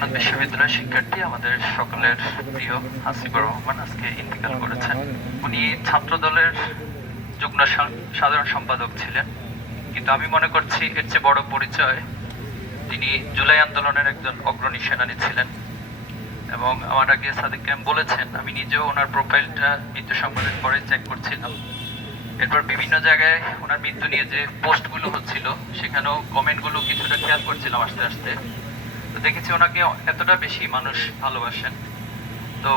জগন্নাথ বিশ্ববিদ্যালয়ের শিক্ষার্থী আমাদের সকলের প্রিয় হাসিবুর রহমান আজকে ইন্তিকাল করেছেন। উনি ছাত্র দলের যুগ্ম সাধারণ সম্পাদক ছিলেন। কিন্তু আমি মনে করছি এর চেয়ে বড় পরিচয় তিনি জুলাই আন্দোলনের একজন অগ্রণী সেনানী ছিলেন। এবং আমার আগে সাদিক কায়েম বলেছেন, আমি নিজেও ওনার প্রোফাইলটা মৃত্যু সংবাদের পরে চেক করছিলাম। এরপর বিভিন্ন জায়গায় ওনার মৃত্যু নিয়ে যে পোস্টগুলো হচ্ছিল, সেখানেও কমেন্টগুলো কিছুটা খেয়াল করছিলাম আস্তে আস্তে। দেখেছি ওনাকে এতটা বেশি মানুষ ভালোবাসেন। তো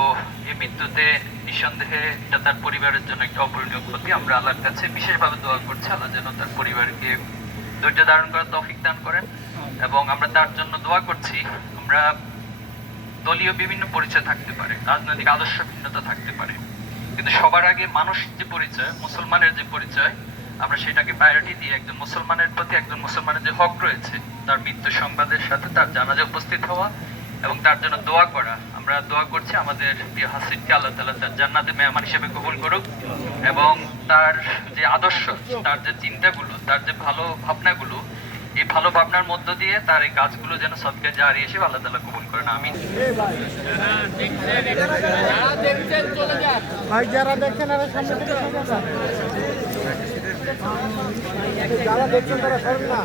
এই মৃত্যুতে নিঃসন্দেহে এটা তার পরিবারের জন্য একটা অপূরণীয় ক্ষতি। আমরা আল্লাহর কাছে বিশেষভাবে দোয়া করছি, আল্লাহ যেন তার পরিবারকে ধৈর্য ধারণ করার তৌফিক দান করেন এবং আমরা তার জন্য দোয়া করছি। আমরা দলীয় বিভিন্ন পরিচয় থাকতে পারে, রাজনৈতিক আদর্শ ভিন্নতা থাকতে পারে। কিন্তু সবার আগে মানুষ যে পরিচয়, মুসলমানের যে পরিচয়, আমরা সেটাকে প্রায়োরিটি দিয়ে একজন মুসলমানের প্রতি একজন মুসলমানের যে হক রয়েছে তার মৃত্যু সংবাদের সাথে তার জানাজা উপস্থিত হওয়া এবং তার জন্য দোয়া করা। আমরা দোয়া করছি আমাদের প্রিয় হাসিনকে আল্লাহ তালা তার জান্নাতে মেহমান হিসেবে কবুল করুক এবং তার যে আদর্শ, তার যে চিন্তাগুলো, তার যে ভালো ভাবনাগুলো, এই ভালো ভাবনার মধ্য দিয়ে তার এই কাজগুলো যেন সৎকে জারি হিসেবে আল্লাহ তালা কবুল করেন আমি ভাই, যারা দেখছেন এরা সামনে থেকে সরে যান। যারা দেখছেন তারা সরেন না